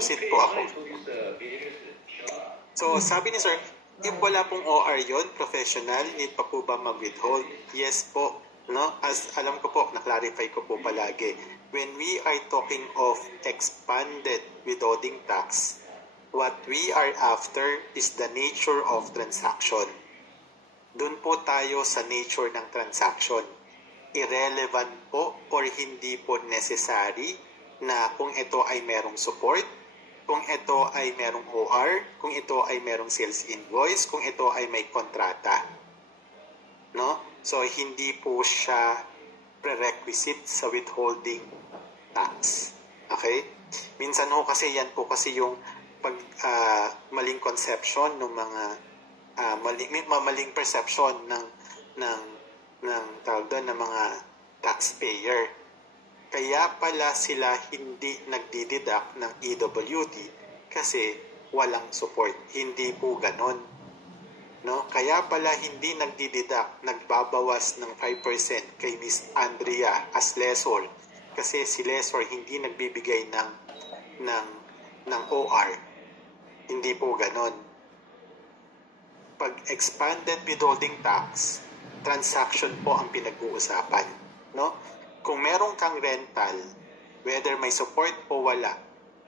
proceed po ako. So, sabi ni Sir, if wala pong OR yun, professional, need pa po ba mag-withhold? Yes po. No? As alam ko po, na-clarify ko po palagi. When we are talking of expanded withholding tax, what we are after is the nature of transaction. Doon po tayo sa nature ng transaction. Irrelevant po or hindi po necessary na kung ito ay merong support, kung ito ay merong OR, kung ito ay merong sales invoice, kung ito ay may kontrata. No? So, hindi po siya prerequisite sa withholding tax. Okay? Minsan ho kasi yan po kasi yung maling conception ng mga maling perception ng tawag doon ng mga taxpayer. Kaya pala sila hindi nagdideduct ng EWT kasi walang support. Hindi po ganon. No? Kaya pala hindi nagdideduct, nagbabawas ng 5% kay Miss Andrea as lessor kasi si lessor hindi nagbibigay ng OR. Hindi po ganon. Pag expanded withholding tax, transaction po ang pinag-uusapan. No? Kung meron kang rental, whether may support o wala,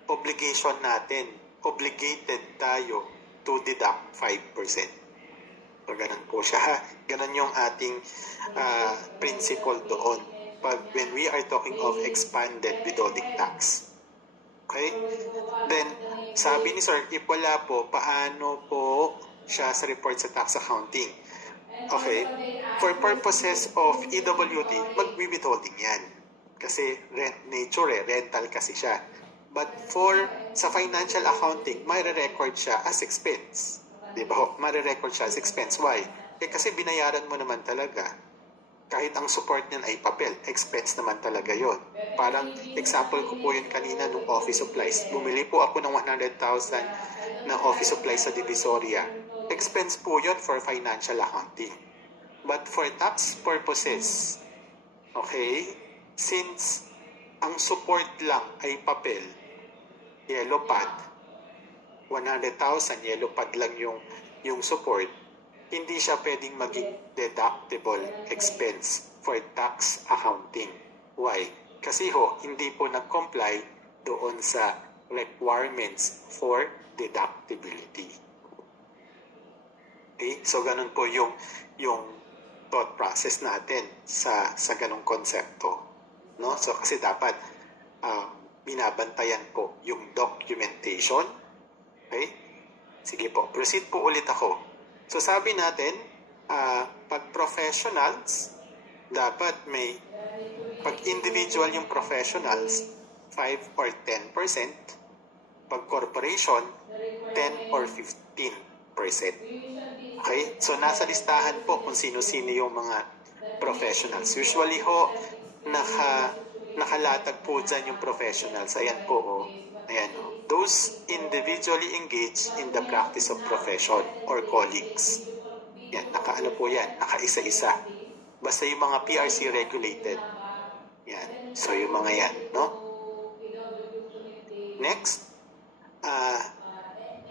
obligation natin, obligated tayo to deduct 5%. So, ganun po siya. Ganun yung ating principle doon. When we are talking of expanded withholding tax. Okay? Then, sabi ni Sir, if wala po, paano po siya sa report sa tax accounting? Okay? For purposes of EWT, mag-withholding yan. Kasi rental kasi siya. But sa financial accounting, may re-record siya as expense. Diba? Mare-record siya as expense. Why? Kasi binayaran mo naman talaga. Kahit ang support niyan ay papel, expense naman talaga yon. Parang example ko po yun kanina nung office supplies. Bumili po ako ng 100,000 na office supplies sa Divisoria. Expense po yun for financial accounting. But for tax purposes, okay, since ang support lang ay papel, yellow pad, 100,000 yellow pad lang yung support, hindi siya pwedeng maging deductible expense for tax accounting. Why? Kasi hindi po nag-comply doon sa requirements for deductibility. Okay? So, ganun po yung thought process natin sa ganung konsepto. No? So, kasi dapat binabantayan po yung documentation. Okay? Sige po, proceed po ulit ako. So sabi natin, pag professionals, dapat pag individual yung professionals, 5 or 10%. Pag corporation, 10 or 15%. Okay? So nasa listahan po kung sino-sino yung mga professionals. Usually nakalatag po dyan yung professionals. Ayan po, Ayan, those individually engaged in the practice of profession or colleagues. Yan, nakaano po yan, nakaisa-isa. Basta yung mga PRC regulated. Yan, so yung mga yan, no? Next,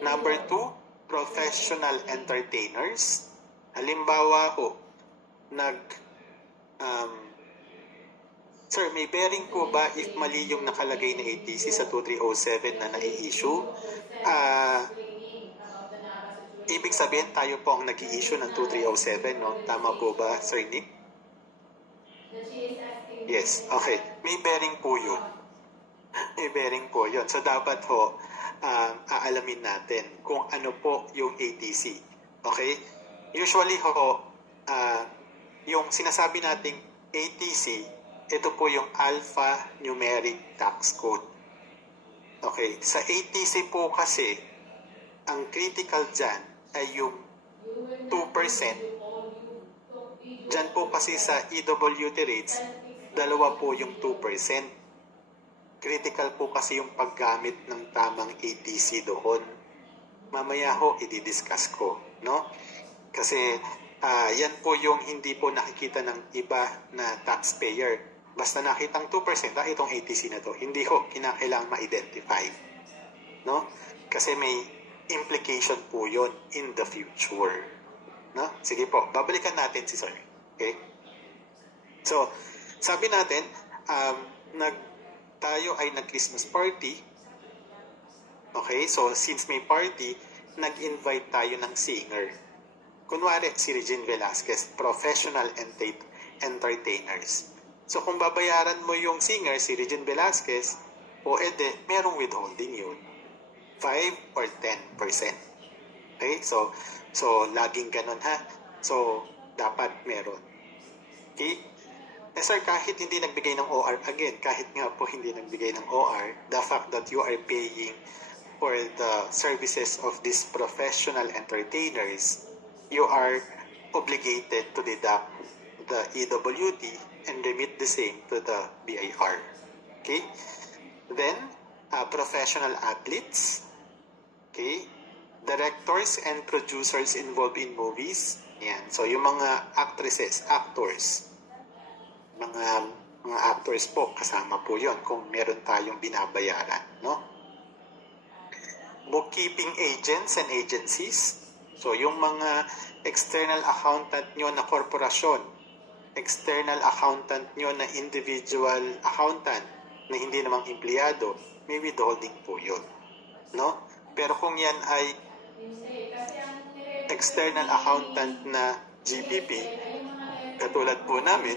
number 2, professional entertainers. Halimbawa Sir, may bearing po ba if mali yung nakalagay na ATC sa 2307 na nai-issue? Ibig sabihin, tayo po ang nag-i-issue ng 2307, no? Tama po ba, Sir Nick? Yes, okay. May bearing po yun. May bearing po yun. So, dapat aalamin natin kung ano po yung ATC. Okay? Usually yung sinasabi nating ATC, ito po yung alphanumeric tax code. Okay, sa ATC po kasi, ang critical dyan ay yung 2%. Dyan po kasi sa EWT rates, dalawa po yung 2%. Critical po kasi yung paggamit ng tamang ATC doon. Mamaya i-discuss ko, no? Kasi yan po yung hindi po nakikita ng iba na taxpayer. Basta nakitang 2%, itong ATC na to, hindi kinakailangan ma-identify. no? Kasi may implication po yun in the future. No? Sige po, babalikan natin si Sir. Okay? So, sabi natin, tayo ay nag-Christmas party. Okay? So, since may party, nag-invite tayo ng singer. Kunwari, si Regine Velasquez, professional entertainers. So, kung babayaran mo yung singer, si Regine Velasquez, o ede, merong withholding yun. 5 or 10%. Okay? So laging ganun ha. So, dapat meron. Okay? Eh sir, kahit hindi nagbigay ng OR, again, kahit nga po hindi nagbigay ng OR, the fact that you are paying for the services of these professional entertainers, you are obligated to deduct the EWT and remit the same to the BIR. Okay? Then, professional athletes, okay? Directors and producers involved in movies. Yan. So, yung mga actresses, actors, mga actors po, kasama po yon kung meron tayong binabayaran, no? Bookkeeping agents and agencies. So, yung mga external accountant nyo na korporasyon, external accountant nyo na individual accountant na hindi namang empleyado, may withholding po yun, no? Pero kung yan ay external accountant na GPP, katulad po namin,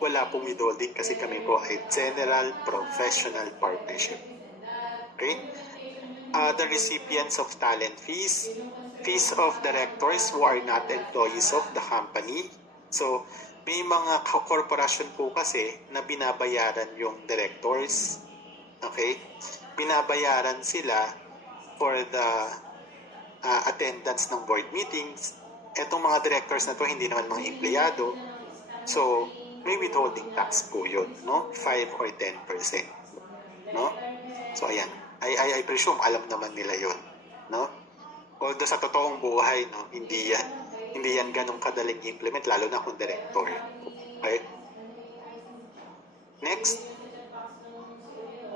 wala pong withholding kasi kami po ay General Professional Partnership. Okay? The recipients of talent fees, fees of directors who are not employees of the company. So, may mga korporasyon po kasi na binabayaran yung directors. Okay? Binabayaran sila for the attendance ng board meetings. Etong mga directors na to hindi naman mga empleyado. So, may withholding tax po yun, no? 5 or 10%. No? So, ayan. I presume alam naman nila yun, no? Although sa totoong buhay, no, hindi yan ganong kadaling implement, lalo na kung director. Okay? Next.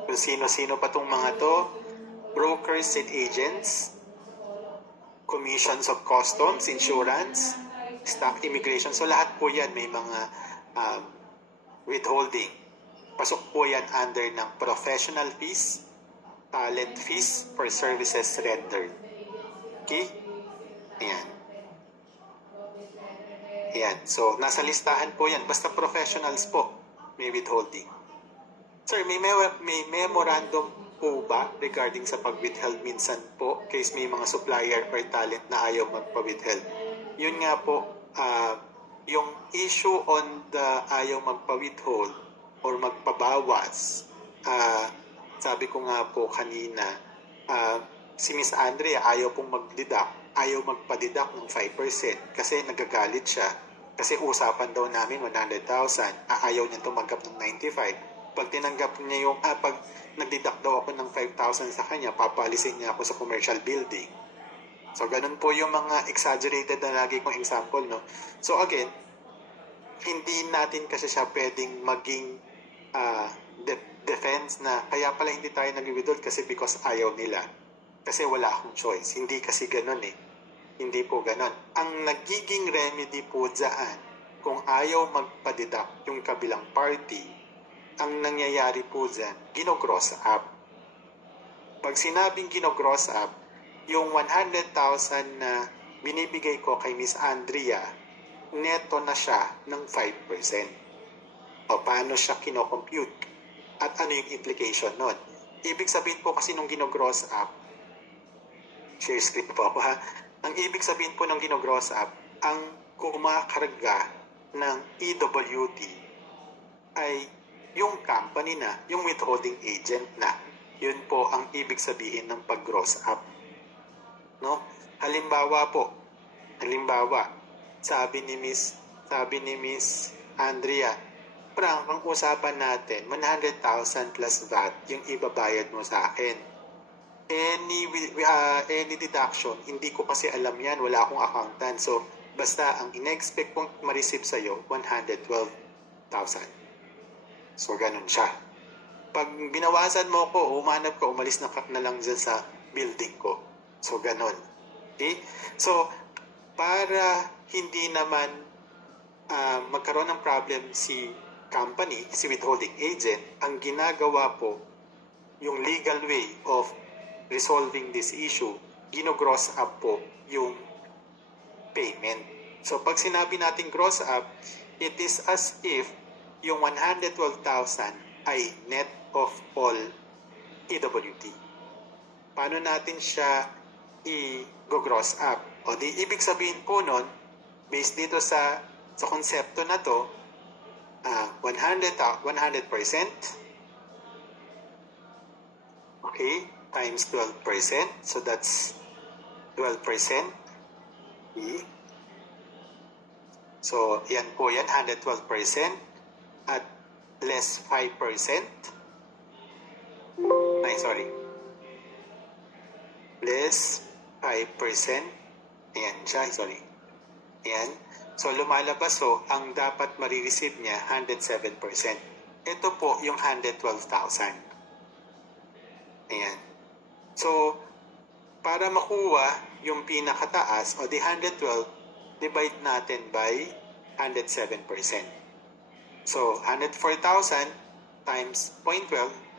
Kung sino-sino pa tong mga to, brokers and agents, commissions of customs, insurance, stock immigration. So lahat po yan may mga withholding. Pasok po yan under ng professional fees, talent fees for services rendered. Okay? Ayan. Ayan. So, nasa listahan po yan. Basta professionals po, may withholding. Sir, may memorandum po ba regarding sa pag-withheld minsan po case may mga supplier or talent na ayaw magpa-withheld? Yun nga po, yung issue on the ayaw magpa-withhold or magpabawas, sabi ko nga po kanina, si Miss Andrea ayaw pong mag-deduct, ayaw magpa-deduct ng 5% kasi nagagalit siya. Kasi usapan daw namin 100,000, ayaw niya tumanggap ng 95. Pag tinanggap niya yung, pag nag-deduct daw ako ng 5,000 sa kanya, papalisin niya ako sa commercial building. So, ganun po yung mga exaggerated na lagi kong example, no? So, again, hindi natin kasi siya pwedeng maging defense na kaya pala hindi tayo nag-withhold kasi because ayaw nila. Kasi wala akong choice. Hindi kasi ganun eh. Hindi po ganun. Ang nagiging remedy po dyan, kung ayaw magpa-deduct yung kabilang party, ang nangyayari po dyan, gino-gross up. Pag sinabing gino-gross up, yung 100,000 na binibigay ko kay Miss Andrea, neto na siya ng 5%. O paano siya kino-compute? At ano yung implication nun? Ibig sabihin po kasi nung gino-gross up, share screen po ako ha, ang ibig sabihin po ng gino-gross up, ang kumakarga ng EWT ay yung company na, yung withholding agent na. Yun po ang ibig sabihin ng pag-gross up. No? Halimbawa, sabi ni Miss Andrea, Frank, ang usapan natin, 100,000 plus VAT yung ibabayad mo sa akin. Any deduction, hindi ko kasi alam yan, wala akong accountant. So, basta ang in-expect kong ma-receive sa'yo, 112,000. So, ganun siya. pag binawasan mo ko, umanap ka, umalis na lang dyan sa building ko. So, ganon. Okay? So, para hindi naman magkaroon ng problem si company, si withholding agent, ang ginagawa po, yung legal way of resolving this issue, gino-gross up po yung payment. So, pag sinabi natin gross up, it is as if yung 112,000 ay net of all EWT. Paano natin siya i-gross up? O di ibig sabihin po nun, based dito sa konsepto na to, 100%, okay, times 12%, so that's 12%. Okay. So, yan po yan, 112% at less 5%. Ay, sorry. Less 5%. Ayan siya, sorry. Ayan. So, lumalabas ang dapat marireceive niya, 107%. Ito po yung 112,000. Ayan. So, para makuha yung pinakataas, o di 112, divide natin by 107%. So, 104,000 times 0.12,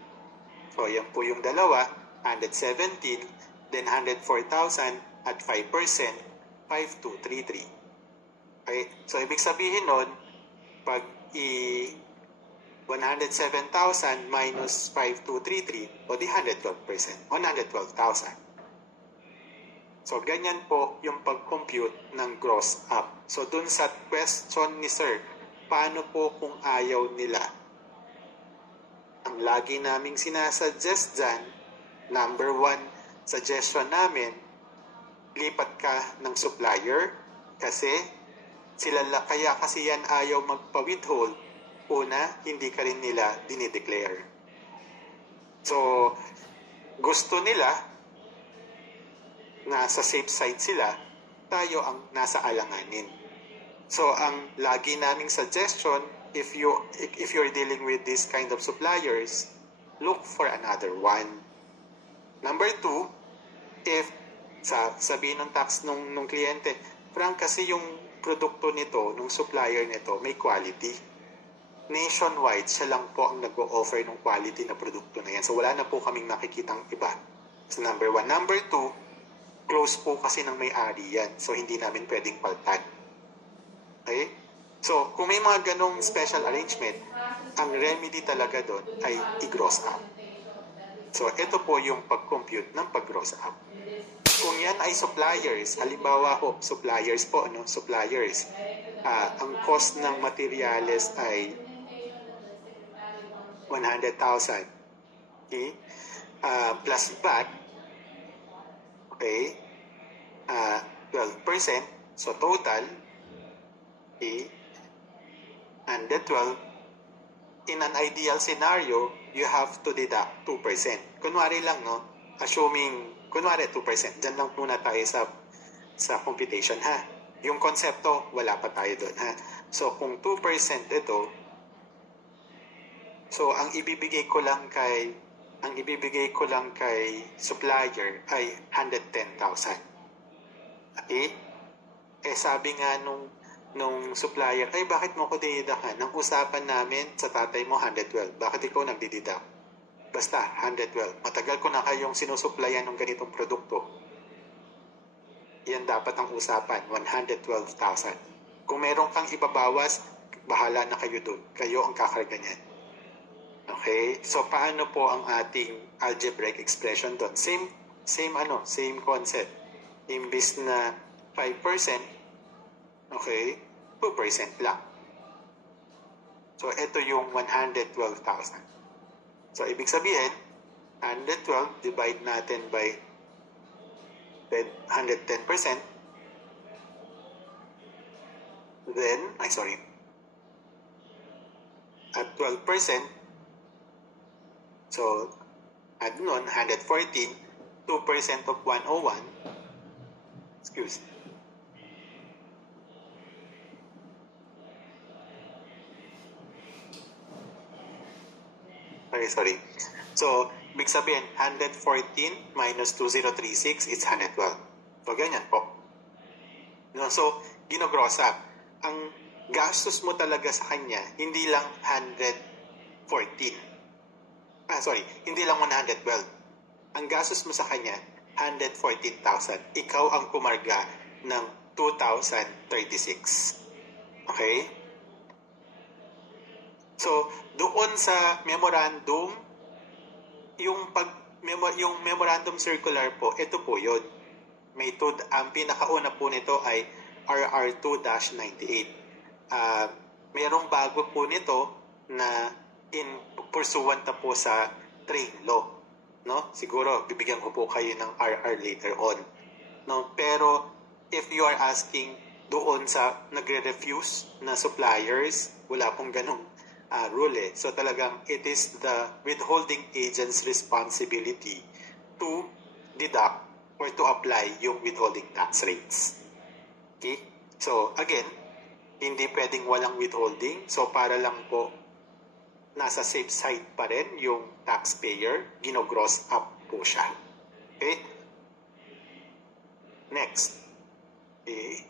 so yan po yung dalawa, 117, then 104,000 at 5%, 5233. Okay? So, ibig sabihin nun, pag 107,000 minus 5233, o di 112%, 112,000. So, ganyan po yung pag-compute ng gross up. So, dun sa question ni Sir, paano po kung ayaw nila? Ang lagi naming sinasuggest dyan, number 1 suggestion namin, lipat ka ng supplier kasi kaya kasi yan ayaw magpa-withhold. Una, hindi ka rin nila dinideclare. So, gusto nila nasa safe side sila, tayo ang nasa alanganin. So, ang lagi naming suggestion, if you're dealing with this kind of suppliers, look for another one. Number 2, if sabihin ng tax nung kliyente, Frank, kasi yung produkto nito, nung supplier nito, may quality. Nationwide, siya lang po ang nag-o-offer ng quality na produkto na yan. So, wala na po kaming nakikitang iba. So, number 1. Number 2, close po kasi ng may-ari yan. So, hindi namin pwedeng paltan. Okay? So, kung may mga ganong special arrangement, ang remedy talaga doon ay i-gross up. So, ito po yung pag-compute ng pag-gross up. Kung yan ay suppliers, halimbawa suppliers po, suppliers, ang cost ng materials ay 100,000. Okay? Plus VAT, okay? 12%, so total, okay? 112. In an ideal scenario, you have to deduct 2%. Kunwari lang, assuming, kunwari 2%. Diyan lang muna tayo sa computation, ha? Yung konsepto, wala pa tayo doon, ha? So, kung 2% ito, so, ang ibibigay ko lang kay supplier ay 110,000. Okay? Sabi nga nung supplier, bakit mo ko dididakan? Ang usapan namin sa tatay mo, 112. Bakit ikaw nagdididak? Basta, 112. Matagal ko na kayong sinusuplayan ng ganitong produkto. Yan dapat ang usapan, 112,000. Kung meron kang ibabawas, bahala na kayo doon. Kayo ang kakarga niyan. Okay? So, paano po ang ating algebraic expression doon? Same concept. Imbis na 5%, okay, 2% lang. So, ito yung 112,000. So, ibig sabihin, 112 divide natin by 110%. Then, at 12%, so, add nun, 114, 2% of 101, excuse me. Sorry. So, ibig sabihin, 114 minus 2036 is 112. So, ganyan po. No? So, ginogross up. Ang gastos mo talaga sa kanya, hindi lang 114. Hindi lang 112. Ang gastos mo sa kanya, 114,000. Ikaw ang kumarga ng 2,036. Okay? So, doon sa memorandum, yung memorandum circular po, ito po yun. Ang pinakauna po nito ay RR2-98. Merong bago po nito na pursuant na po sa train law. No? Siguro, bibigyan ko po kayo ng RR later on. No? Pero, if you are asking doon sa nagre-refuse na suppliers, wala pong ganong rule eh. So talagang it is the withholding agent's responsibility to deduct or to apply yung withholding tax rates. Okay? So again, hindi pwedeng walang withholding. So para lang po nasa safe side pa rin yung taxpayer, gino-gross up po siya. Okay? Next. Okay.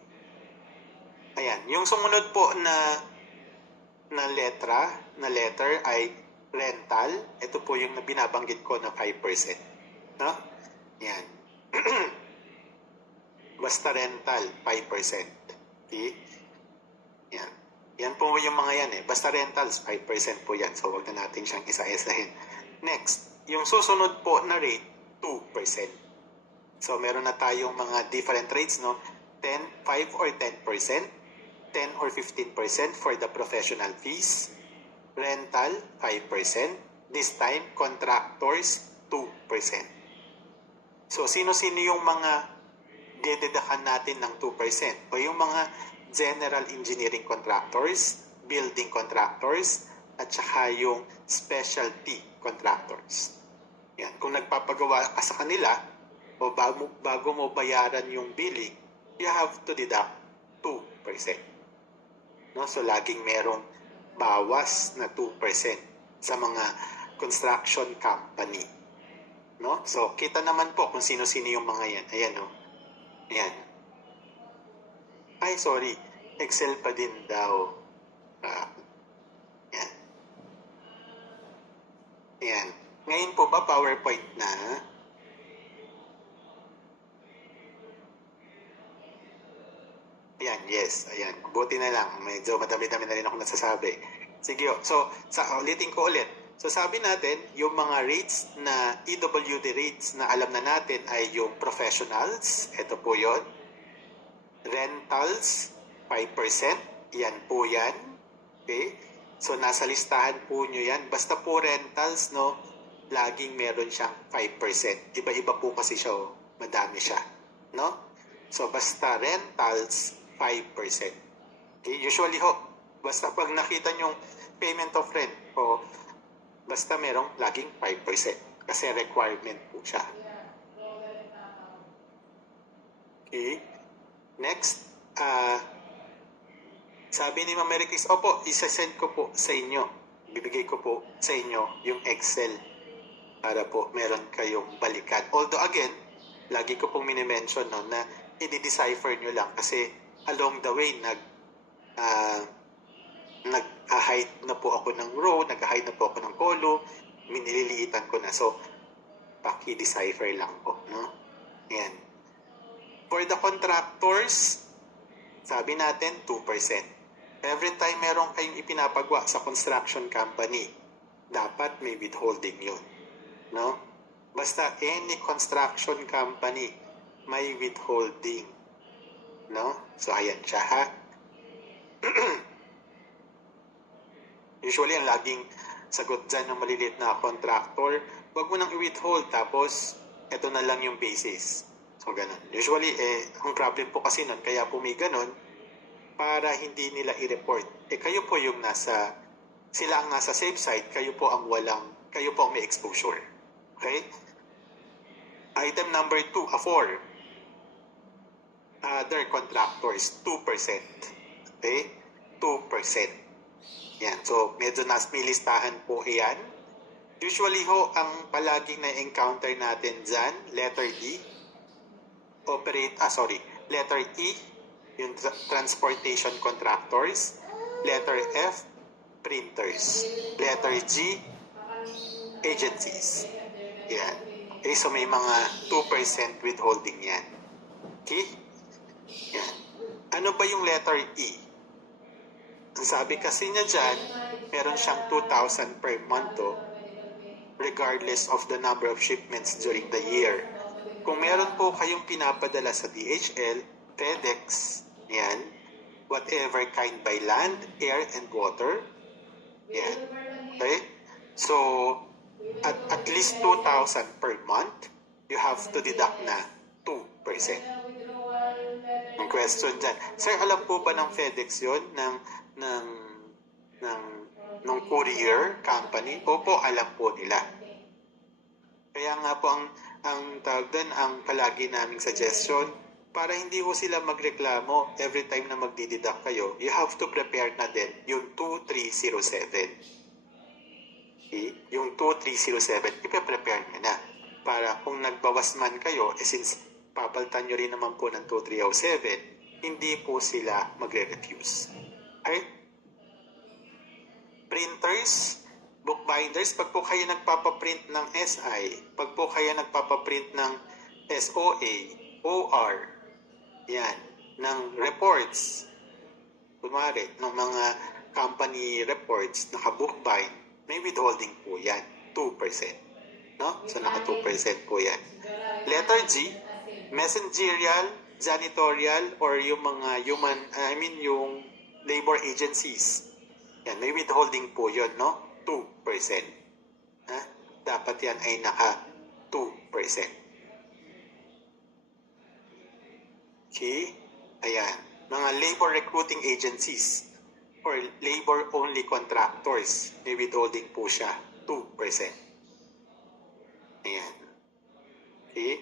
Ayan. Yung sumunod po na letter ay rental. Ito po yung binabanggit ko na 5%. No? Yan. Basta rental, 5%. Okay? Yan. Yan po yung mga yan eh. Basta rentals, 5% po yan. So, wag na natin siyang isa-isahin. Next, yung susunod po na rate, 2%. So, meron na tayong mga different rates, no? 10, 5 or 10%. 10 or 15% for the professional fees. Rental, 5%. This time, contractors, 2%. So, sino-sino yung mga dededakan natin ng 2%? O yung mga general engineering contractors, building contractors, at saka yung specialty contractors. Yan. Kung nagpapagawa ka sa kanila, o bago mo bayaran yung billing, you have to deduct 2%. No? So, laging merong bawas na 2% sa mga construction company. No? So, kita naman po kung sino-sino yung mga yan. Ayan, no? Ayan. Ay, sorry. Excel pa din daw. Ayan. Ayan. Ngayon po ba, PowerPoint na? Ayan, yes. Ayan. Buti na lang. Medyo madami-dami na rin ako nasasabi. Sige. So, ulitin ko ulit. So, sabi natin, yung mga rates na EWD rates na alam na natin ay yung professionals. Ito po yon. Rentals, 5%. Yan po yan. Okay? So, nasa listahan po nyo yan. Basta po rentals, no, laging meron siyang 5%. Iba-iba po kasi siya, oh. Madami siya. No? So, basta rentals, 5%. Okay? Usually ho, basta pag nakita nyong payment of rent, o basta merong laging 5%. Kasi requirement po siya. Okay? Next, sabi ni Ma'am Mary Chris, opo, isasend ko po sa inyo. Bibigay ko po sa inyo yung Excel para po meron kayong balikan. Although again, lagi ko pong minimension no, na i-decipher nyo lang kasi along the way nag-hide na po ako ng row, nag-hide na po ako ng column, minililiitan ko na. So, paki-decipher lang po. No? Ayan. For the contractors, sabi natin 2%. Every time meron kayong ipinapagawa sa construction company, dapat may withholding yun. No? Basta any construction company, may withholding. No? So, ayan siya ha. Usually, ang laging sagot dyan ng maliliit na contractor, wag mo nang i-withhold, tapos, ito na lang yung basis. So, ganun. Usually, ang problem po kasi nun, kaya po may ganun, para hindi nila i-report. Kayo po yung sila ang nasa safe side, kayo po ang may exposure. Okay? Item number 4. Other contractors, 2%. Okay? 2%. Yan. So, medyo may listahan po yan. Usually ho, ang palaging na-encounter natin dyan, letter D, letter E, yung transportation contractors, letter F, printers, letter G, agencies. Yan. Okay, so may mga 2% withholding yan. Okay? Yan. Ano ba yung letter E? Ang sabi kasi niya dyan, meron siyang 2,000 per month regardless of the number of shipments during the year. Kung meron po kayong pinapadala sa DHL, FedEx, yan, whatever kind by land, air, and water, yan. Okay? So, at least 2,000 per month, you have to deduct na 2%. Ang question dyan, sir, alam po ba ng FedEx yun? ng courier company? Opo, alam po nila. Kaya nga po ang tawag doon, ang palagi naming suggestion, para hindi ho sila magreklamo every time na magdideduct kayo, you have to prepare na din yung 2307. Okay? Yung 2307, ipe-prepare nyo na. Para kung nagbawas man kayo, since papaltan nyo rin naman po ng 2307, hindi po sila magre-refuse. Okay? Printers, bookbinders, pag po kayo nagpapaprint ng SI, pag po kayo nagpapaprint ng SOA, OR, yan, ng reports, kumari, ng mga company reports, naka-bookbind, may withholding po yan, 2%. No? So, naka 2% po yan. Letter G, messengeriyal, janitorial, or yung mga yung labor agencies. Yan, may withholding po yun, no? 2%. Ha? Dapat yan ay naka 2%. Okay? Ayan. Mga labor recruiting agencies or labor-only contractors, may withholding po siya, 2%. Ayan. Okay?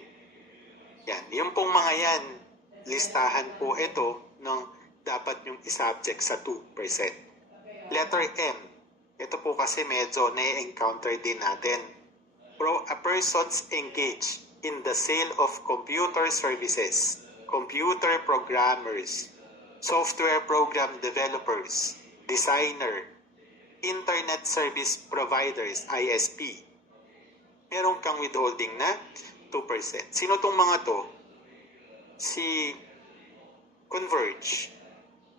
Yan. Yung pong mga yan, listahan po ito ng dapat yung isubject sa 2%. Letter M. Ito po kasi medyo na-encounter din natin. A persons engaged in the sale of computer services, computer programmers, software program developers, designer, internet service providers, ISP. Meron kang withholding na 2%. Sino tong mga to? Si Converge.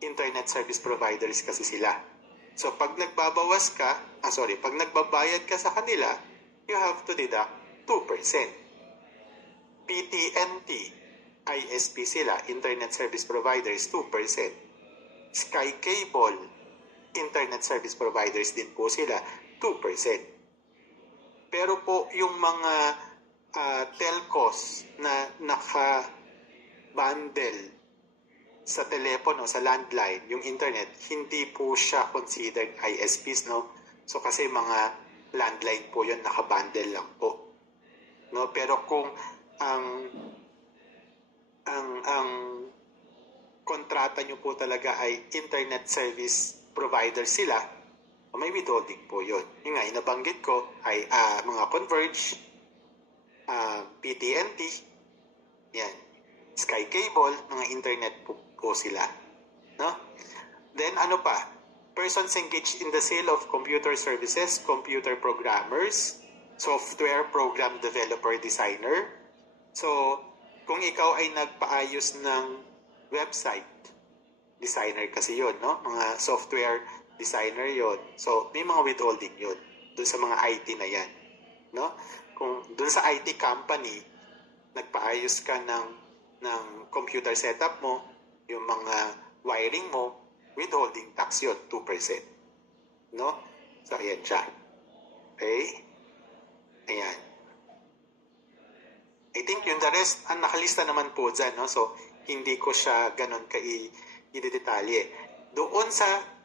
Internet service providers kasi sila. So, pag nagbabayad ka sa kanila, you have to deduct 2%. PTNT, ISP sila, Internet Service Providers, 2%. Sky Cable, Internet Service Providers din po sila, 2%. Pero po, yung mga telcos na naka-bundle sa telepono, sa landline, yung internet, hindi po siya considered ISPs, no? So, kasi mga landline po yun, nakabundle lang po. No? Pero kung ang kontrata nyo po talaga ay internet service provider sila, may withholding po yun. Yung nga, inabanggit ko ay mga Converge, PTNT, yan, Sky Cable, mga internet po sila. No? Then, ano pa? Persons engaged in the sale of computer services, computer programmers, software program developer, designer. So, kung ikaw ay nagpaayos ng website, designer kasi yun, no? Mga software designer yun. So, may mga withholding yun dun sa mga IT na yan. No? Kung dun sa IT company, nagpaayos ka ng computer setup mo, yung mga wiring mo, withholding tax yun, 2%. No? So, ayan siya. Okay? Ayan. I think yung the rest, ang nakalista naman po dyan, no? So, hindi ko siya ganun i-detalye.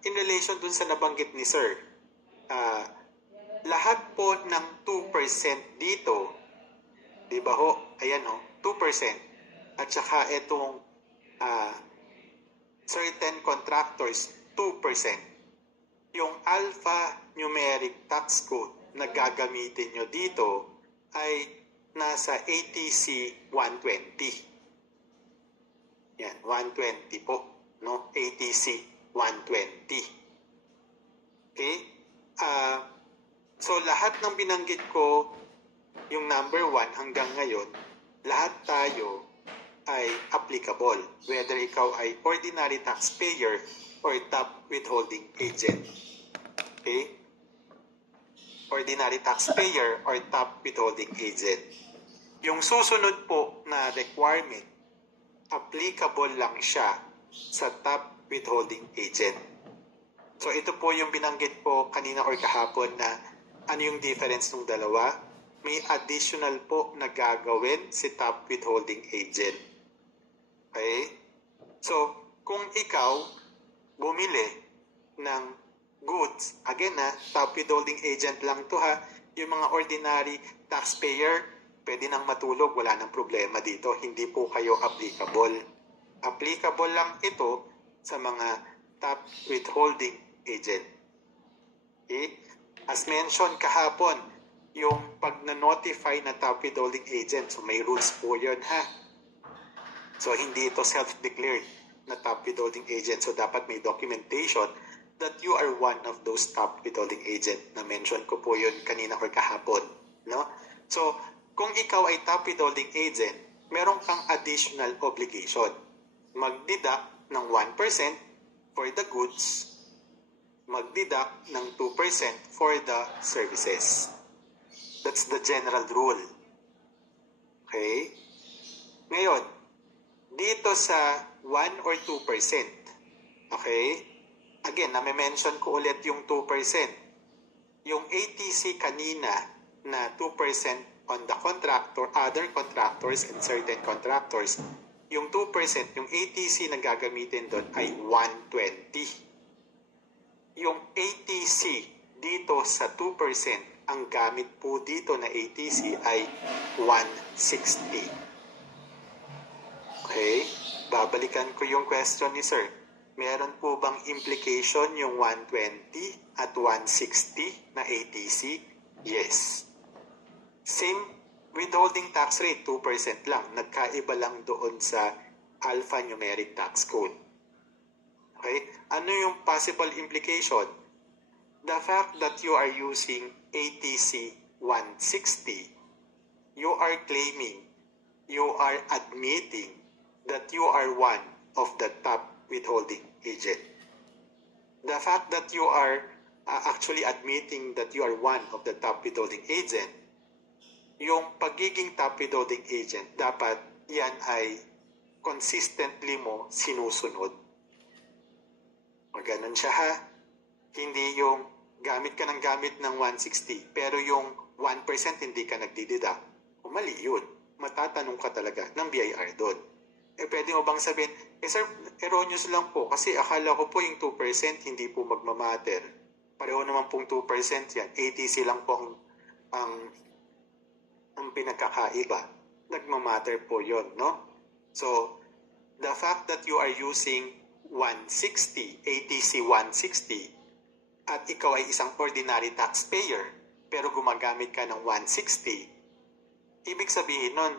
In relation dun sa nabanggit ni Sir, lahat po ng 2% dito, di ba ho? Ayan ho, 2%. At saka itong certain contractors, 2%. Yung alphanumeric tax code, na gagamitin nyo dito ay nasa ATC 120. Yan, 120 po, no? ATC 120. Okay? So, lahat ng binanggit ko, yung number 1 hanggang ngayon, lahat tayo ay applicable, whether ikaw ay ordinary taxpayer or top withholding agent. Okay? Ordinary taxpayer or top withholding agent. Yung susunod po na requirement, applicable lang siya sa top withholding agent. So ito po yung binanggit po kanina or kahapon na ano yung difference ng dalawa. May additional po na gagawin si top withholding agent. Okay? So, kung ikaw bumili ng goods, again top withholding agent lang to ha, yung mga ordinary taxpayer, pwede nang matulog, wala nang problema dito, hindi po kayo applicable. Applicable lang ito sa mga top withholding agent. Okay? As mentioned kahapon, yung pag na-notify na top withholding agent, so may rules po yun ha. So hindi ito self-declared na top withholding agent, so dapat may documentation that you are one of those top withholding agent na mention ko po yun kanina or kahapon, no? So kung ikaw ay top withholding agent, meron kang additional obligation. Mag-deduct ng 1% for the goods, mag-deduct ng 2% for the services. That's the general rule. Okay? Ngayon, dito sa 1 or 2%, okay? Again, nami-mention ko ulit yung 2%. Yung ATC kanina na 2% on the contractor, other contractors, and certain contractors, yung 2%, yung ATC na gagamitin doon ay 120. Yung ATC dito sa 2%, ang gamit po dito na ATC ay 160. Okay? Babalikan ko yung question ni Sir. Meron po bang implication yung 120 at 160 na ATC? Yes. Same withholding tax rate, 2% lang. Nagkaiba lang doon sa alphanumeric tax code. Okay? Ano yung possible implication? The fact that you are using ATC 160, you are claiming, you are admitting that you are one of the top withholding agent. The fact that you are actually admitting that you are one of the top withholding agent, yung pagiging top withholding agent, dapat yan ay consistently mo sinusunod. O ganun siya ha. Hindi yung gamit ka ng 160, pero yung 1% hindi ka nagdideduct. O mali yun. Matatanong ka talaga ng BIR doon. Pwede mo bang sabihin, sir, erroneous lang po kasi akala ko po yung 2% hindi po magmamatter. Pareho naman pong 2% yan. ATC lang po ang pinagkakaiba. Nagmamatter po yon, no? So, the fact that you are using 160, ATC 160, at ikaw ay isang ordinary taxpayer, pero gumagamit ka ng 160, ibig sabihin nun,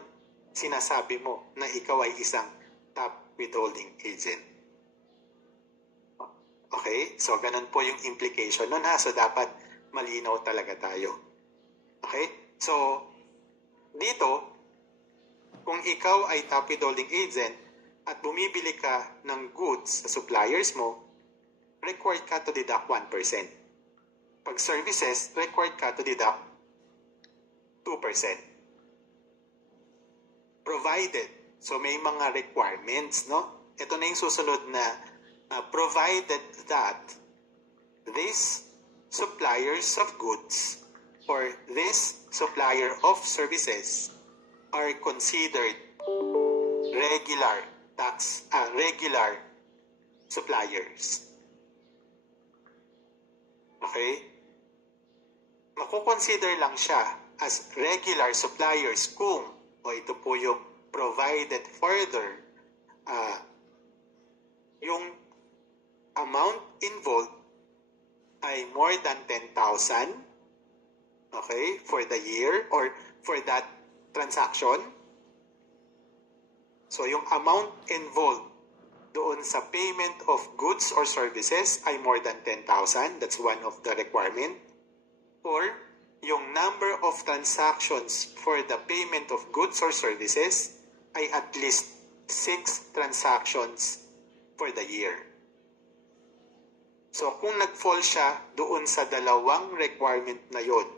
sinasabi mo na ikaw ay isang top withholding agent. Okay? So, ganun po yung implication nun ha. So, dapat malinaw talaga tayo. Okay? So, dito, kung ikaw ay top withholding agent at bumibili ka ng goods sa suppliers mo, required ka to deduct 1%. Pag services, required ka to deduct 2%. Provided, so may mga requirements, no? Ito na yung susunod na provided that these suppliers of goods or this supplier of services are considered regular suppliers. Okay? Makukonsider lang siya as regular suppliers kung, o ito po yung provided further, yung amount involved ay more than 10,000 Okay? For the year or for that transaction. So yung amount involved doon sa payment of goods or services ay more than 10,000. That's one of the requirement. Or yung number of transactions for the payment of goods or services ay at least 6 transactions for the year. So kung nag-fall siya doon sa dalawang requirement na yon,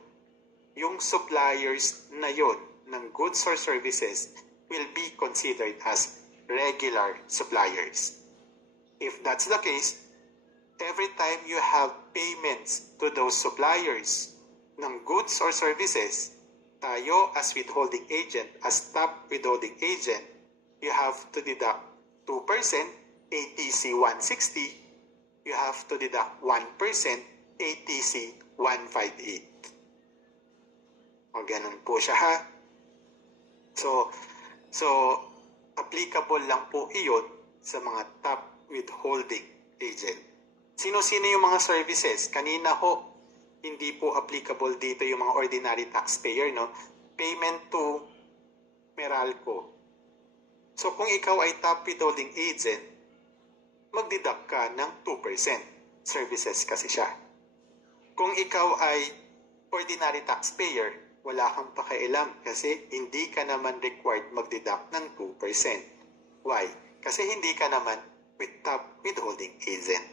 yung suppliers na yon ng goods or services will be considered as regular suppliers. If that's the case, every time you have payments to those suppliers ng goods or services, tayo as withholding agent, as top withholding agent, you have to deduct 2%, ATC 160, you have to deduct 1%, ATC 158. O ganun po siya ha. So applicable lang po iyon sa mga top withholding agent. Sino-sino yung mga services? Kanina ho, hindi po applicable dito yung mga ordinary taxpayer, no? Payment to Meralco. So kung ikaw ay top withholding agent, magdeduct ka ng 2%. Services kasi siya. Kung ikaw ay ordinary taxpayer, wala kang pakialam kasi hindi ka naman required magdeduct ng 2%. Why? Kasi hindi ka naman with top withholding agent.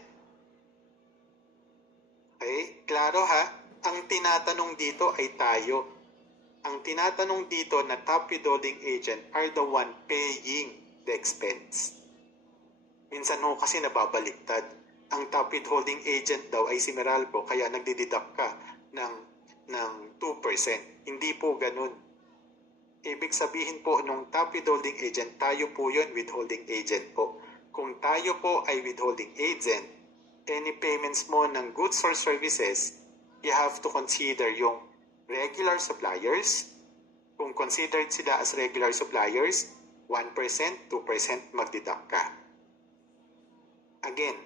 Okay? Klaro ha? Ang tinatanong dito ay tayo. Ang tinatanong dito na top withholding agent are the one paying the expense. Minsan ho kasi nababaliktad. Ang top withholding agent daw ay si Meralco kaya nagdideduct ka ng 2%. Hindi po ganun. Ibig sabihin po nung top withholding agent, tayo po yun withholding agent po. Kung tayo po ay withholding agent, any payments mo ng goods or services, you have to consider yung regular suppliers. Kung considered sila as regular suppliers, 1%, 2% magdeduct ka. Again,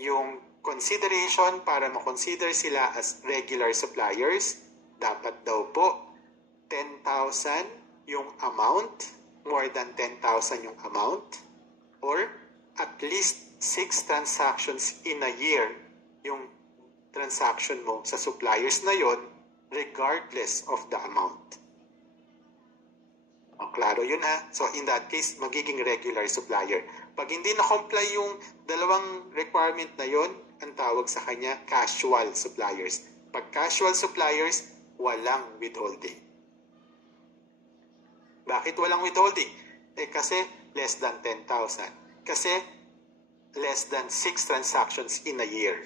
yung consideration para makonsider sila as regular suppliers, dapat daw po 10,000 yung amount, more than 10,000 yung amount, or at least 6 transactions in a year yung transaction mo sa suppliers na yon regardless of the amount. O, klaro yun ha. So in that case, magiging regular supplier. Pag hindi na-comply yung dalawang requirement na yon, ang tawag sa kanya casual suppliers. Pag casual suppliers, walang withholding. Bakit walang withholding? Kasi less than 10,000. Kasi less than 6 transactions in a year.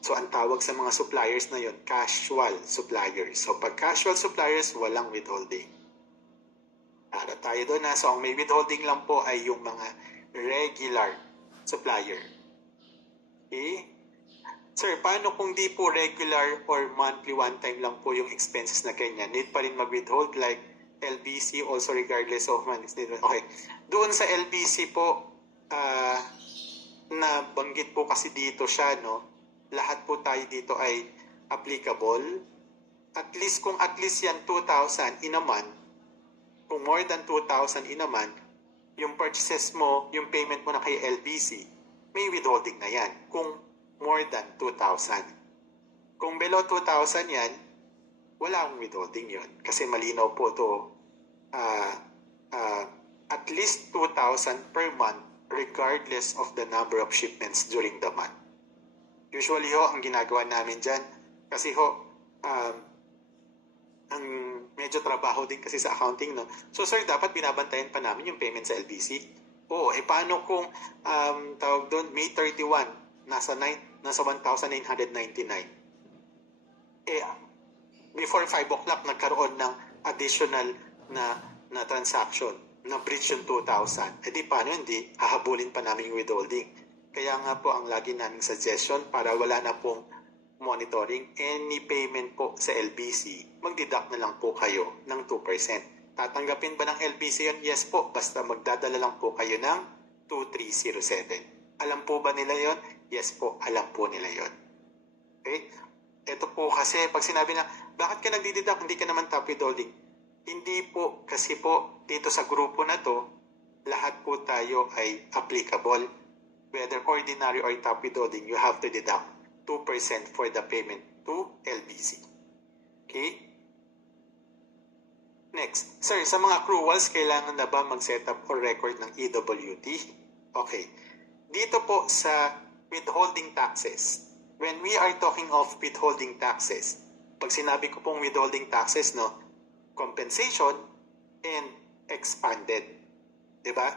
So, ang tawag sa mga suppliers na yon, casual suppliers. So, pag casual suppliers, walang withholding. Para tayo doon na. So, ang may withholding lang po ay yung mga regular supplier. Okay? Sir, paano kung di po regular or monthly one-time lang po yung expenses na kanya? Need pa rin mag-withhold like LBC also regardless of monthly. Okay. Doon sa LBC po, nabanggit po kasi dito siya, no? Lahat po tayo dito ay applicable. At least kung at least yan 2,000 in a month, kung more than 2,000 in a month, yung purchases mo, yung payment mo na kay LBC, may withholding na yan. Kung more than 2,000. Kung below 2,000 yan, wala akong withholding yun. Kasi malinaw po to at least 2,000 per month regardless of the number of shipments during the month. Usually ho, ang ginagawa namin dyan, kasi ho, ang medyo trabaho din kasi sa accounting, no? So sir, dapat binabantayan pa namin yung payment sa LBC. Oo, paano kung tawag doon, May 31, nasa 1,999. Before 5 o'clock, nagkaroon ng additional na transaction, na breach yung 2,000. Di paano hindi? Hahabulin pa namin yung withholding. Kaya nga po, ang lagi naming suggestion para wala na pong monitoring, any payment po sa LBC, magdeduct na lang po kayo ng 2%. Tatanggapin ba ng LBC yun? Yes po, basta magdadala lang po kayo ng 2307. Alam po ba nila yon? Yes po, alam po nila yon. Okay? Ito po kasi, pag sinabi na, bakit ka nagdideduct, hindi ka naman top withholding? Hindi po, kasi po, dito sa grupo na to, lahat po tayo ay applicable. Whether ordinary or top withholding, you have to deduct 2% for the payment to LBC. Okay? Next, sir, sa mga accruals, kailangan na ba mag-set up or record ng EWT? Okay. Dito po sa withholding taxes, when we are talking of withholding taxes, pag sinabi ko pong withholding taxes, no, compensation and expanded. Diba?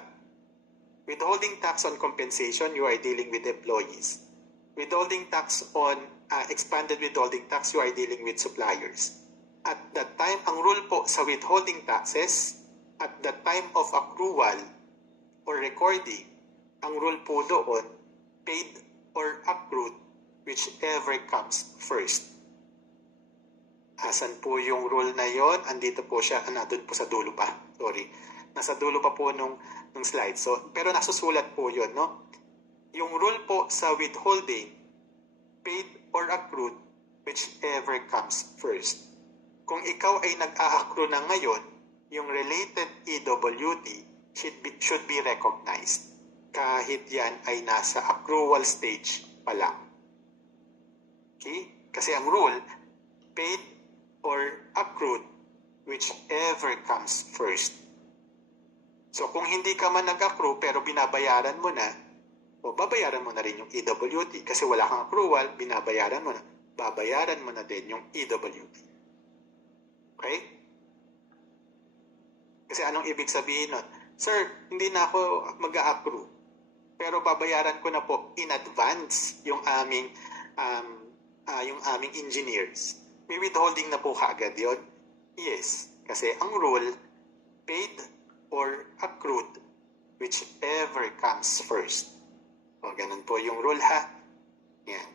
Withholding tax on compensation, you are dealing with employees. Withholding tax on expanded withholding tax, you are dealing with suppliers. At that time, ang rule po sa withholding taxes, at the time of accrual or recording, ang rule po doon, paid or accrued, whichever comes first. Asan po yung rule na yon? Andito po siya, doon po sa dulo pa. Sorry. Nasa dulo pa po nung slide. So, pero nasusulat po yun, no? Yung rule po sa withholding, paid or accrued, whichever comes first. Kung ikaw ay nag-a-accrue na ngayon, yung related EWT should be recognized. Kahit yan ay nasa accrual stage pa lang. Okay? Kasi ang rule, paid or accrued, whichever comes first. So kung hindi ka man nag-accrue pero binabayaran mo na, o babayaran mo na rin yung EWT kasi wala kang accrual, binabayaran mo na, babayaran mo na din yung EWT. Okay? Kasi anong ibig sabihin nun? Sir, hindi na ako mag-a-accrue. Pero babayaran ko na po in advance yung aming engineers. May withholding na po kaagad yun? Yes. Kasi ang rule, paid or accrued, whichever comes first. O, ganun po yung rule ha. Yan.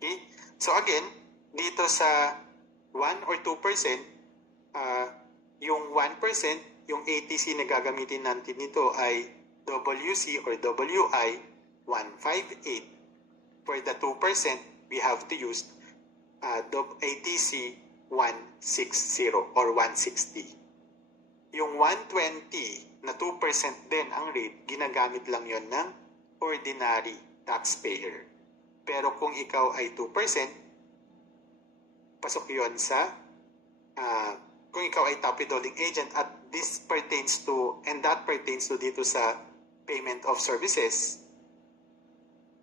Okay? So again, dito sa 1 or 2%, yung 1%, yung ATC na gagamitin natin nito ay WC or WI 158. For the 2%, we have to use ATC 160 or 160. Yung 120 na 2% din ang rate, ginagamit lang yon ng ordinary taxpayer. Pero kung ikaw ay 2%, pasok yon sa kung ikaw ay top withholding agent at this pertains to, and that pertains to dito sa payment of services,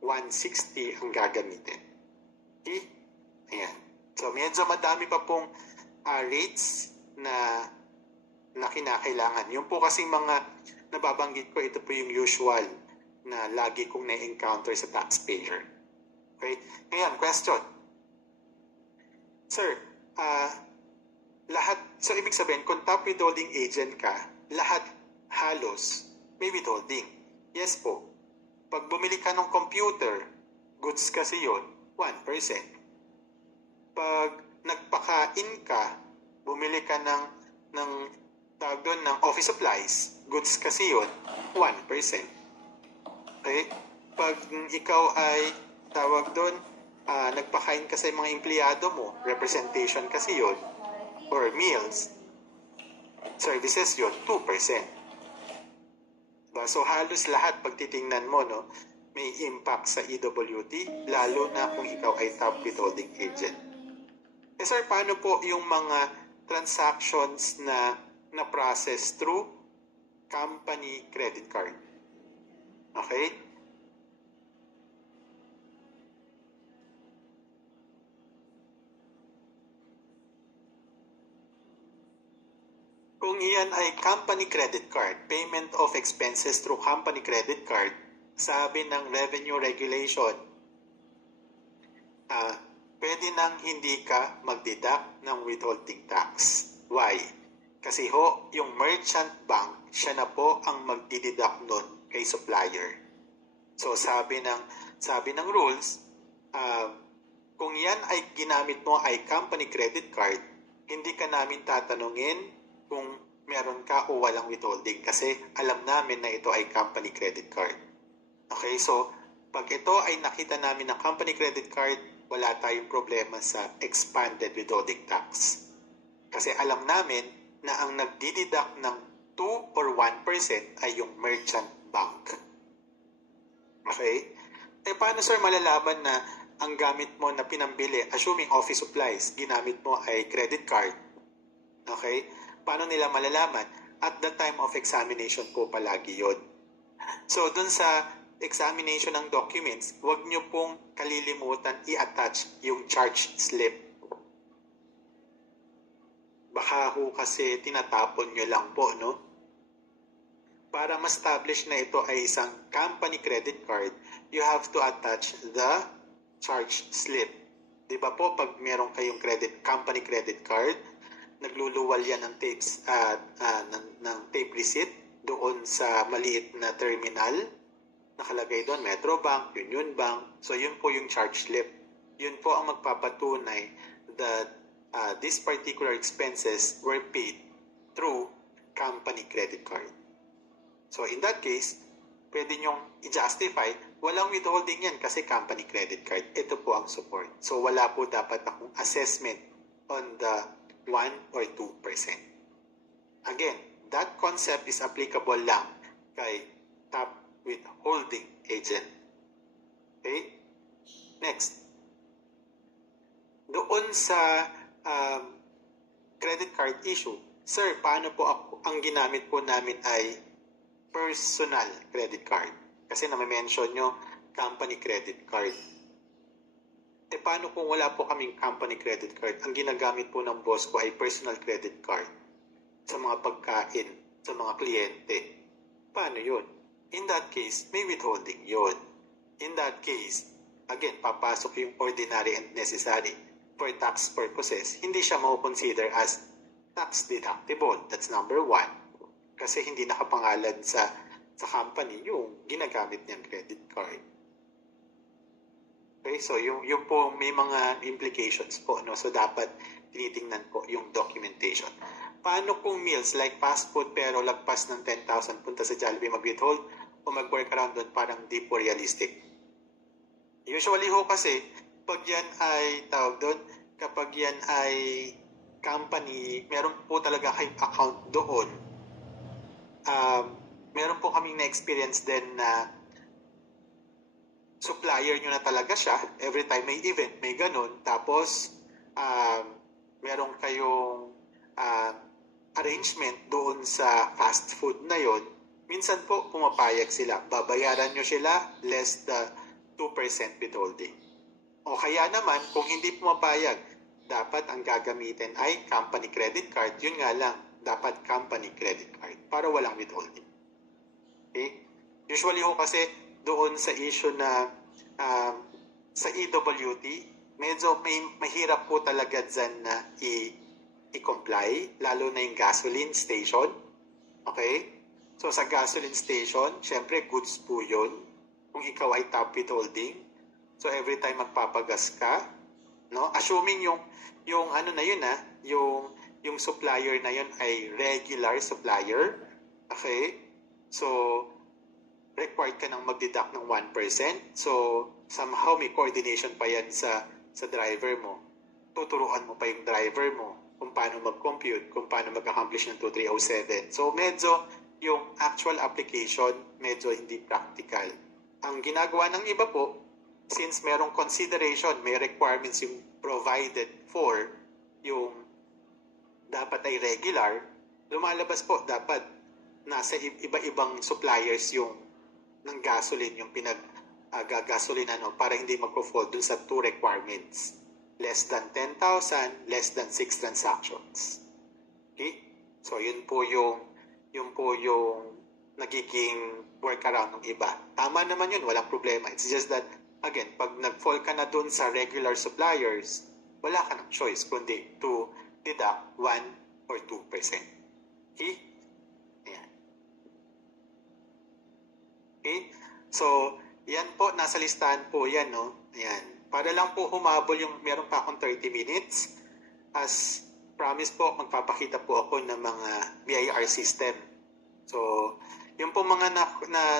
160 ang gagamitin. Okay? Ayan. So, medyo madami pa pong rates na kinakailangan. Yung po kasing mga nababanggit ko, ito po yung usual na lagi kong na-encounter sa taxpayer. Okay? Ngayon, question. Sir, lahat, so ibig sabihin, kung top withholding agent ka, lahat halos may withholding. Yes po. Pag bumili ka ng computer, goods kasi yon 1%. Pag nagpakain ka, bumili ka ng tawag doon, ng office supplies, goods kasi yon 1%. Okay? Pag ikaw ay tawag doon, nagpakain ka sa mga empleyado mo, representation kasi yon, or meals, services yun, 2%. So halos lahat pag titingnan mo, no, may impact sa EWT, lalo na kung ikaw ay top withholding agent. Eh sir, paano po yung mga transactions na process through company credit card? Okay? Kung iyan ay company credit card, payment of expenses through company credit card, sabi ng revenue regulation, pwede nang hindi ka mag-deduct ng withholding tax. Why? Kasi ho, yung merchant bank, siya na po ang mag-deduct nun kay supplier. So sabi ng rules, kung yan ay ginamit mo ay company credit card, hindi ka namin tatanungin kung meron ka o walang withholding kasi alam namin na ito ay company credit card. Okay, so pag ito ay nakita namin na company credit card, wala tayong problema sa expanded withholding tax. Kasi alam namin na ang nagdideduct ng 2 or 1% ay yung merchant bank. Okay? Paano sir malalaman na ang gamit mo na pinambili, assuming office supplies, ginamit mo ay credit card? Okay? Paano nila malalaman? At the time of examination po palagi yun. So, dun sa examination ng documents, huwag nyo pong kalilimutan i-attach yung charge slip. Baka ho kasi tinatapon nyo lang po, no? Para ma-establish na ito ay isang company credit card, you have to attach the charge slip. Di ba po, pag meron kayong company credit card, nagluluwal yan ng ng tape receipt doon sa maliit na terminal. Nakalagay doon, Metro Bank, Union Bank. So, yun po yung charge slip. Yun po ang magpapatunay that these particular expenses were paid through company credit card. So, in that case, pwede nyong i-justify, walang withholding yan kasi company credit card. Ito po ang support. So, wala po dapat akong assessment on the 1 or 2%. Again, that concept is applicable lang kay top withholding agent. Okay? Next. Doon sa credit card issue, sir, paano po ang ginamit po namin ay personal credit card? Kasi na-mention nyo, company credit card. Paano kung wala po kaming company credit card? Ang ginagamit po ng boss ko ay personal credit card sa mga pagkain, sa mga kliyente. Paano yun? In that case, may withholding yun. In that case, again, papasok yung ordinary and necessary for tax purposes. Hindi siya ma-consider as tax deductible. That's number 1. Kasi hindi nakapangalan sa company yung ginagamit niyang credit card. Okay, so yung po may mga implications po, no? So dapat tinitingnan po yung documentation. Paano kung meals like fast food pero lagpas ng 10,000 punta sa Jollibee mag-withhold o mag-work around doon, parang di po realistic? Usually ho kasi pag yan ay kapag yan ay company, meron po talaga kayong account doon. Meron po kaming na-experience din na supplier nyo na talaga siya. Every time may event, may ganun. Tapos, meron kayong arrangement doon sa fast food na yon. Minsan po, pumapayag sila. Babayaran nyo sila less the 2% withholding. O kaya naman, kung hindi pumapayag, dapat ang gagamitin ay company credit card. Yun nga lang, dapat company credit card para walang withholding. Okay? Usually ho kasi, doon sa issue na sa EWT, medyo mahirap po talaga dyan na i-comply, lalo na yung gasoline station. Okay? So sa gasoline station, syempre goods po yun. Kung ikaw ay top withholding, so every time magpapagas ka, no? Assuming yung ano na yun yung supplier na yun ay regular supplier. Okay? So required ka nang mag-deduct ng 1%. So, somehow may coordination pa yan sa driver mo. Tuturuan mo pa yung driver mo kung paano mag-compute, kung paano mag-accomplish ng 2307. So, medyo yung actual application, medyo hindi practical. Ang ginagawa ng iba po, since merong consideration, may requirements yung provided for yung dapat ay regular, lumalabas po dapat nasa iba-ibang suppliers yung ng gasoline, yung pinag-gasoline para hindi magpo-fall dun sa 2 requirements. Less than 10,000, less than 6 transactions. Okay? So, yun po yung nagiging workaround ng iba. Tama naman yun, walang problema. It's just that, again, pag nag-fall ka na dun sa regular suppliers, wala ka ng choice kundi to deduct 1 or 2%. Okay? Ayan. Okay? So, yan po, nasa listahan po yan, no? Ayan. Para lang po humabol yung meron pa akong 30 minutes. As promise po, magpapakita po ako ng mga BIR system. So, yung po mga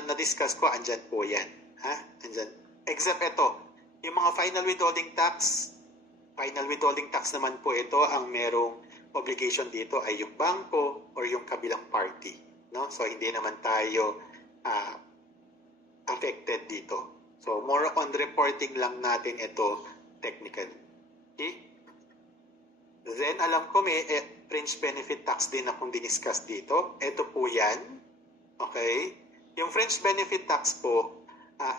na-discuss ko, andyan po yan. Ha? Andyan. Except ito, Yung mga final withholding tax naman po ito, ang merong obligation dito ay yung bangko or yung kabilang party. No? So, hindi naman tayo affected dito. So, more on reporting lang natin ito technical. Okay? Then, alam ko may fringe benefit tax din akong diniscuss dito. Ito po yan. Okay? Yung fringe benefit tax po,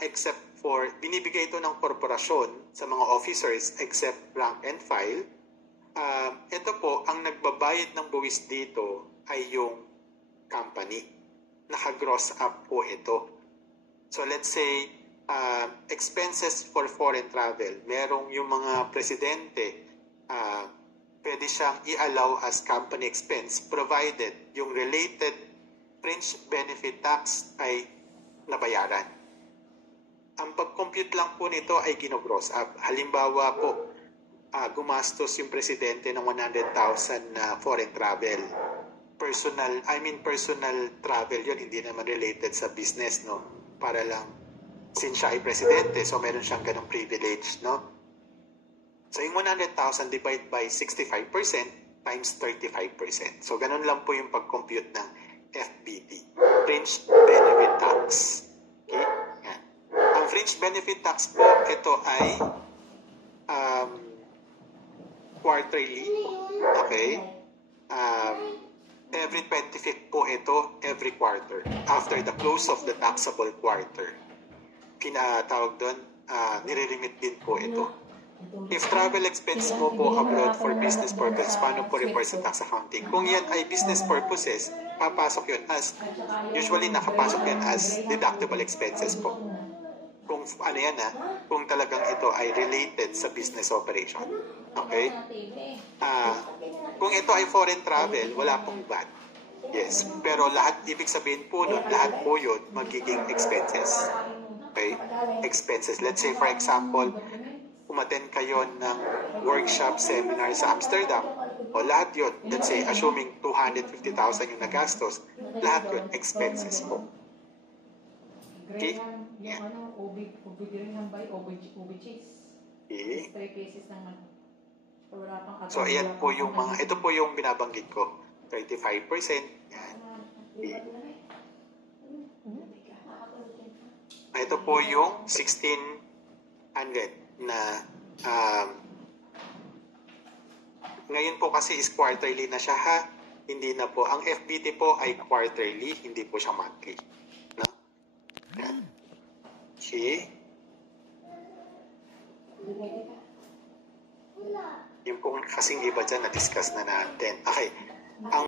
except for, binibigay ito ng korporasyon sa mga officers except rank and file. Ito po, ang nagbabayad ng buwis dito ay yung company. Naka-gross up po ito. So let's say, expenses for foreign travel. Merong yung mga presidente, pwede siyang i-allow as company expense provided yung related fringe benefit tax ay nabayaran. Ang pag-compute lang po nito ay gino-gross up. Halimbawa po, gumastos yung presidente ng 100,000 na foreign travel. Personal travel yun, hindi naman related sa business, no? Para lang, since siya ay presidente, so meron siyang ganong privilege, no? So, yung 100,000 divide by 65% times 35%. So, ganun lang po yung pag-compute ng FBT, Fringe Benefit Tax. Okay? Yan. Ang Fringe Benefit Tax po, ito ay quarterly. Okay? Every 25th po ito, every quarter. After the close of the taxable quarter. Pinatawag doon, nire-remit din po ito. If travel expense mo po abroad for business purposes, paano po report sa tax accounting? Kung yan ay business purposes, papasok yun as, usually nakapasok yan as deductible expenses po. Kung ano yan kung talagang ito ay related sa business operation. Okay? Kung ito ay foreign travel, wala pong VAT. Yes. Pero lahat, ibig sabihin po nun, lahat po yun magiging expenses. Okay? Expenses. Let's say for example, umattend kayo ng workshop, seminar sa Amsterdam, o lahat yun, let's say, assuming 250,000 yung nagastos, lahat yun, expenses po. Okay? Yeah. Okay. So, ayan po yung mga, ito po yung binabanggit ko. 35%. Yan. Okay. Ito po yung 1,600 na ngayon po kasi is quarterly na siya hindi na po. Ang FBT po ay quarterly, hindi po siya monthly. No? Yan. Okay. Yung po kasing iba dyan na-discuss na natin. Okay. Ang